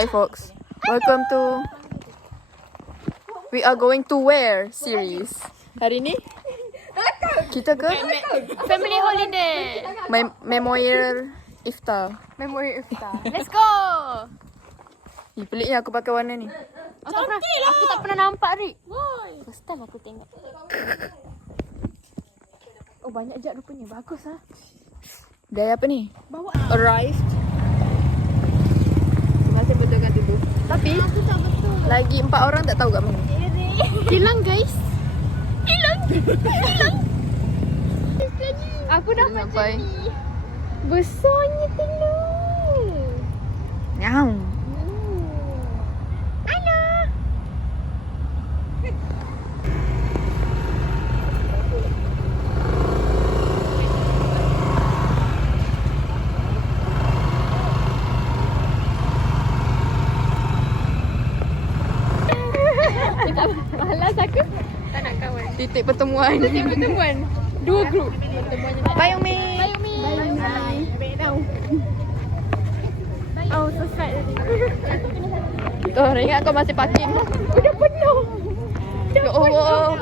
Hi folks. Welcome to We Are Going to Where series. Hari ni kita ke Family holiday. Memorial Iftar. Memory iftar. Let's go. Peliknya aku pakai warna ni. Aku tak pernah nampak Rik. First time aku tengok. Oh banyak jat rupanya. Bagus ah. Gaya apa ni? Bawa. Arrived. Tinggal saya betulkan dulu. Tapi Aku tak betul. lagi 4 orang tak tahu kat mana. Hilang guys. Hilang. Aku dapat Sampai. jadi. Besarnya telur. Nyam. Malas aku. Tak nak kawan. Titik pertemuan. Pertemuan. Dua grup. Bye Umi. Bye Umi. Bye. Baik now. Oh, subscribe tadi. Oh, ingat kau masih parking. Udah penuh. Ya Allah.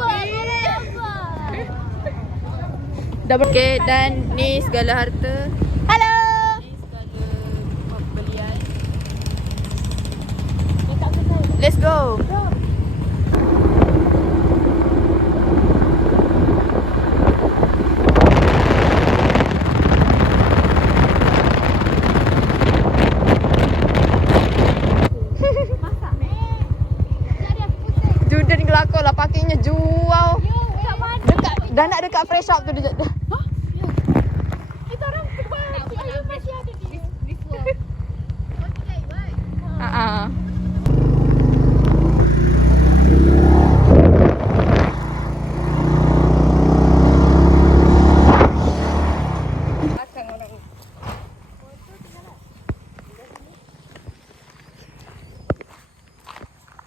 Dah okay, dan ni segala harta. Hello. Ni segala pembelian. Let's go. Jordan kelakar lah parkingnya jual. Dekat dah nak dekat fresh shop tu dia. Kita orang masih ada di before. Ha.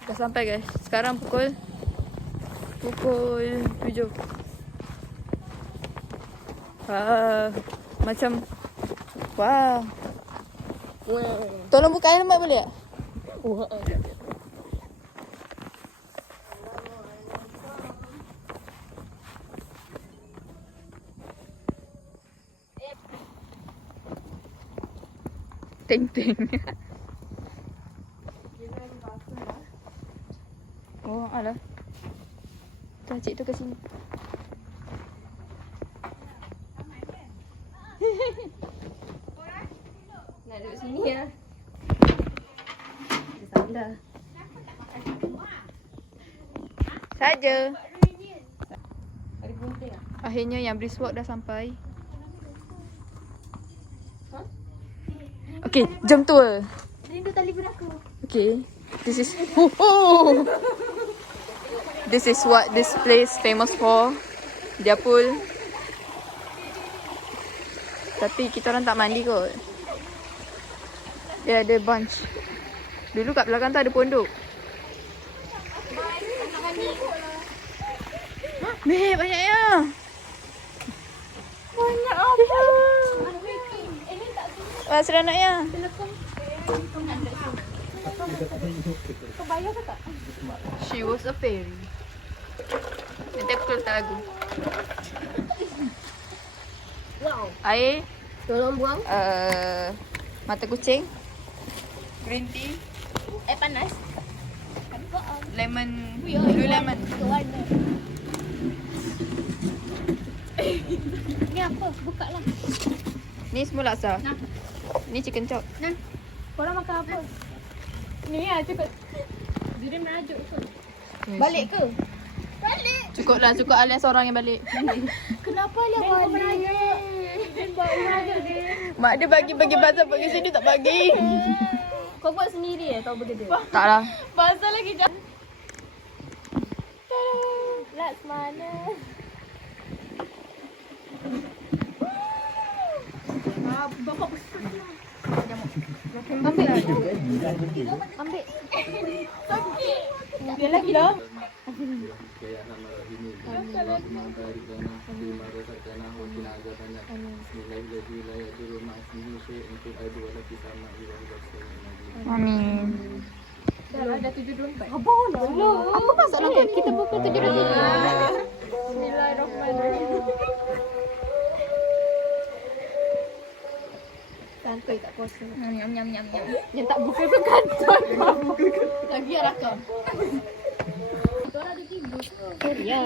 Dah sampai guys. Sekarang pukul 7. Macam wah. Tolong buka helmet boleh tak? Ting. Oh, alah. Tu cik tu ke sini. Nak duduk sini ya. Salah. Saja. Akhirnya yang brisk walk dah sampai. Okay, jom tour. Rindu tali aku. Okay, this is this is what this place famous for. Dia pool. Tapi kita orang tak mandi kot. Dia ada bunch. Dulu kat belakang tu ada pondok. Meh, banyaknya. Banyak apa? Seronoknya. Kau bayar ke tak? She was a fairy. Nanti aku letak lagu. Wow. Air, Tolong buang. mata kucing, green tea, Panas. lemon, blue lemon. Ni apa? Buka lah. Ni semua laksa. Nah. Ni chicken chop. Nah. Korang makan apa? Ni lah cukup. Jadi merajuk kot. Balik ke? Balik. Cukup alias seorang yang balik. Kenapa dia balik? Merajuk dia. Mak dia bagi pasal pergi sini tak bagi. Kau buat sendiri tahu benda dia? Tak lah. Pasal lagi jap. Lats mana? Bapak besar lah. Ambil. Sakit. Dia lagi dah. Amin. dah 7.24. Abolah. Apa masalah kan kita pukul 7.24? Bismillahirrahmanirrahim. Santai tak puasa. Nyam. Yang tak buka tu kantoi. Lagi lah kau. Orang ada 3. Korea.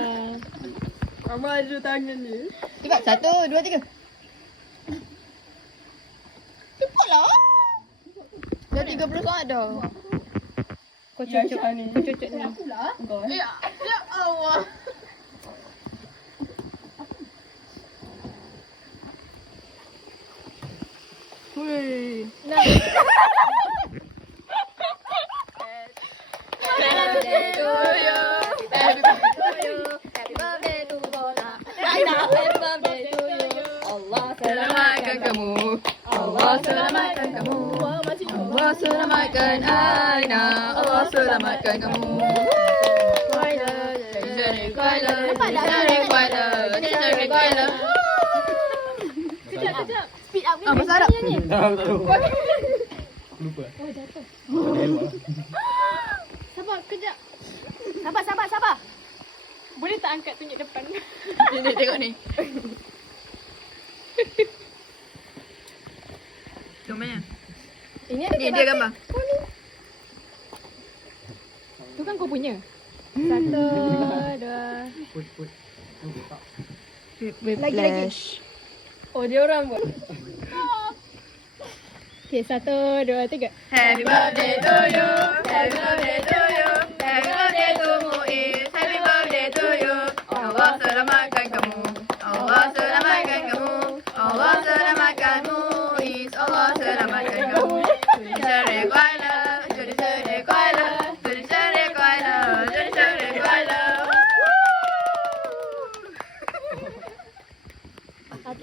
Mama ada tangan ni. Cepat 1, 2, 3. Cepatlah. Dah 30 saat dah. Kau cucuk ni. Kau cucuk ni. Ya Allah. Hui. Selamatkan kamu. Allah selamatkan kamu. Allah selamatkan Aina. Allah selamatkan kamu. Kejap. Speed up ni. Apa Sarap? Dah aku tak tahu. Aku lupa. Oh, jatuh. Dewa. Sabar, kejap. Sabar. Boleh tak angkat tunjuk depan? Ni tengok ni. Gambarnya. Ini ada Dia gambar. Tu kan kau punya. 1, 2. Put. Lagi. Oh, dia orang buat. Okay, 1, 2, 3. Happy birthday to you. Happy birthday to you. Happy birthday to Muiz. Happy birthday to you. Allah selamatkan kamu. Allah selamatkan kamu. Allah selamatkan Muiz. Allah selamatkan kamu. Jadi cari kuala. Jadi cari kuala. Jadi cari kuala. Jadi cari kuala.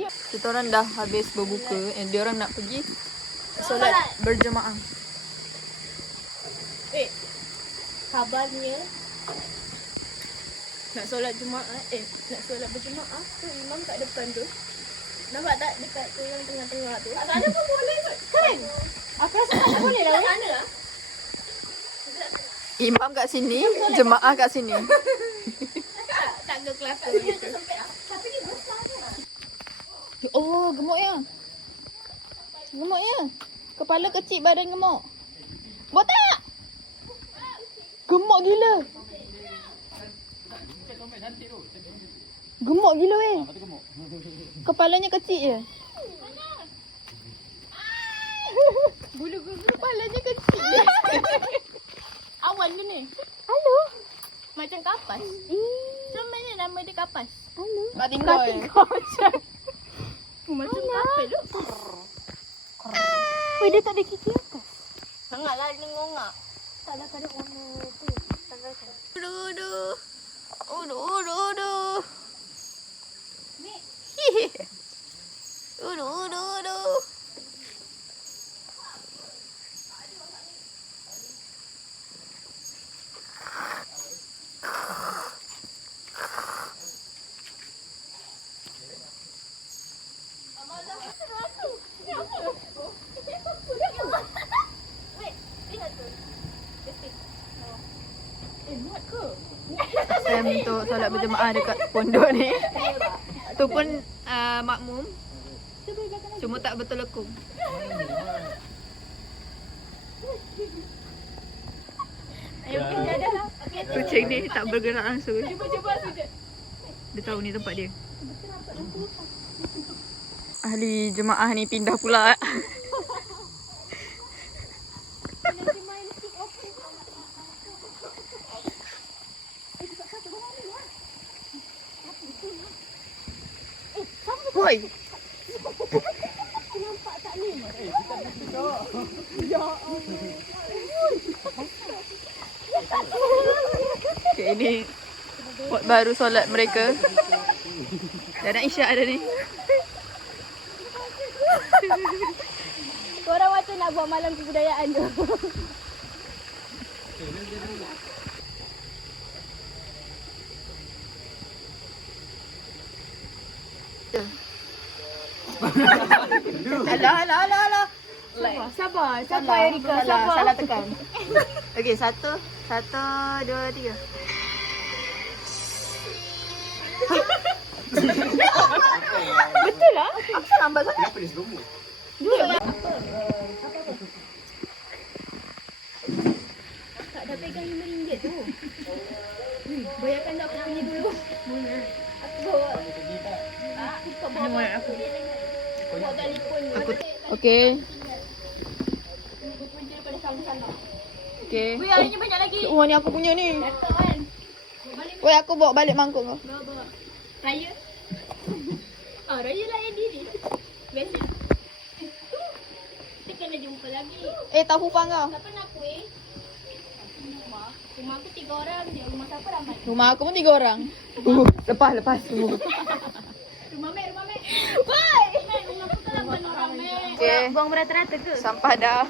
Kita orang dah habis berbuka and dia orang nak pergi solat berjemaah. Kabarnya nak solat Jumaat, nak solat berjemaah tu imam kat depan tu. Nampak tak dekat tu yang tengah-tengah tu? Tak ada pun boleh kot. Kan? Aku rasa tak boleh lah. Sana lah. Imam kat sini, jemaah kat sini. Tak ke kelas tu gitu. Tapi ni besar je. Oh, gemuk ya. Gemuk ya. Kepala kecil, badan gemuk. Buat tak? Gemuk gila. Gemuk gila weh. Kepalanya kecil je. Bulu-bulu kepalanya kecil. Awan tu ni. Halo. Macam kapas. Macam mana nama dia kapas? Halo. Cutting macam. Macam kapas tu. Weh, dia tak ada gigi atas. Sangatlah dia ngongak. Taklah pada warna tu. Aduh. Aduh. Ni. Aduh. Time untuk solat berjemaah dekat pondok ni. Tu pun makmum. Cuma tak betul lekung. Ayo kerja dah lah. Kucing ni tak bergerak langsung. Cuba sujud. Dia tahu ni tempat dia. Ahli jemaah ni pindah pula. Woi. Nampak tak ni? Okay, ini buat baru solat mereka. Dah nak isyak dah ni. Korang macam nak buat malam kebudayaan tu. Alah. Sabar Erika, sabar. Salah tekan. Okey, 1, 2, 3. Betul lah. Lambat sangat. Kenapa dia slow-mo? Tak dah pegang RM5 tu. Bayarkan tak aku punya dulu. Aku bawa. Aku tak bawa. Aku bawa telefon. Okey. Punca daripada sana-sana. Okey. Weh, hari ni banyak lagi. Oh, ni aku punya ni. Laptop kan. Woi, aku bawa balik mangkuk kau. Bawa. Raya. Raya layan diri. Biasa. Kita kena jumpa lagi. Tahu pang kau. Siapa nak kuih? Rumah aku 3 orang je. Rumah siapa ramai? Rumah aku pun 3 orang. Lepas. Rumah Mek. Woi! Mek, rumah aku kan 8 orang, Mek. Okey. Buang berata-rata ke? Sampah dah.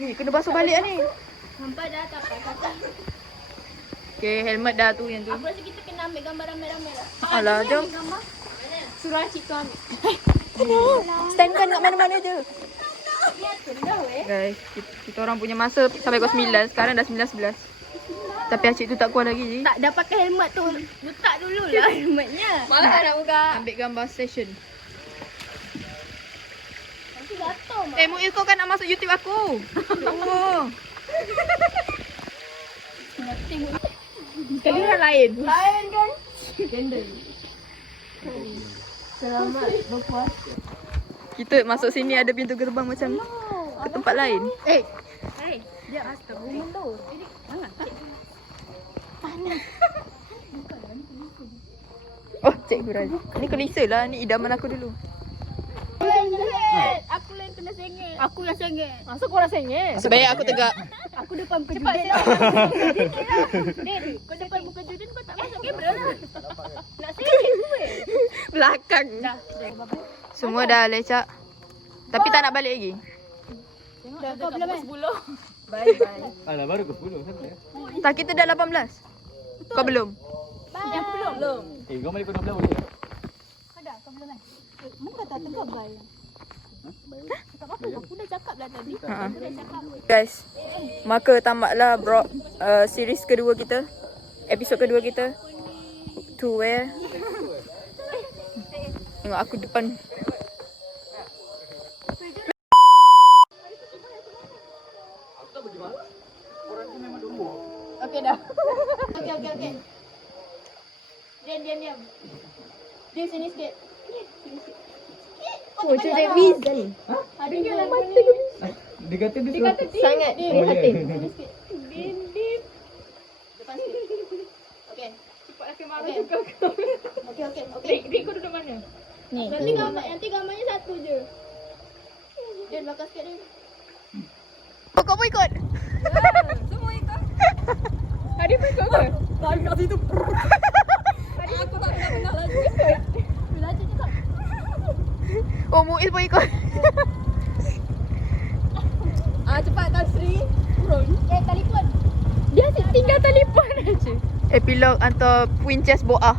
Ni kena basuh balik lah ni. Sampai dah tak apa-apa. Okey, helmet dah tu yang tu. Aku rasa kita kena ambil gambar ramai-ramai lah. Alah, jom. Gambar. Suruh Acik tu ambil. Stand kan kat mana-mana je. Ya, tu dah weh. Guys, kita orang punya masa sampai pukul 9. Sekarang dah 9:11. Tapi Acik tu tak kuat lagi. Tak dah pakai helmet tu. Letak dululah helmetnya. Malah nak buka. Ambil gambar session. Nanti jatuh mak. Muiz kau kan nak masuk YouTube aku. Tunggu. Kali orang lain. Lain kan? Gender. Selamat berpuasa. Kita masuk sini ada pintu gerbang macam ke tempat lain. Hai. Dia astagfirullah tu. Jangan. Oh, Cikgu Razi. Ni kelisa lah. Ni idaman aku dulu. Aku yang kena sengit. Aku yang sengit. Masa kau orang sengit? Sebaik aku tegak. Aku depan muka Judin. Din, kau depan muka Judin kau tak masuk kamera lah. Nak sengit gue. Belakang. Dah. Semua dah lecak. Tapi tak nak balik lagi. Dah kau belum eh? Alah, baru ke 10. Santai. Tak, kita dah 18. Kau belum? Yang belum. Kau balik pukul 12 boleh? Ada kau belum eh? Muka tak tengok bye. Tak apa, aku dah cakap dah tadi. Aku dah cakap. Guys, maka tamatlah series kedua kita. Episod kedua kita. To where? Tengok aku depan. Okey dah. Okey. Diam. Dia sini sikit. Oh, macam Davis ni. Ada ke lagu ni? Dia kata dia Sangat prihatin. Dim. Depan sikit. Okey. Cepat marah juga kau. Okey. Dik kau duduk mana? Ni. Nanti gambarnya satu je. Dia belakang sikit dia. Oh, kau pun ikut? Semua ikut. Hari pun ikut ke? Tak kat situ. Aku tak pernah laju. Laju je tak? Oh, Muiz pun ikut. Cepat Tasri. Turun. Telefon. Dia tinggal telefon aja. Epilog atau Princess Boa.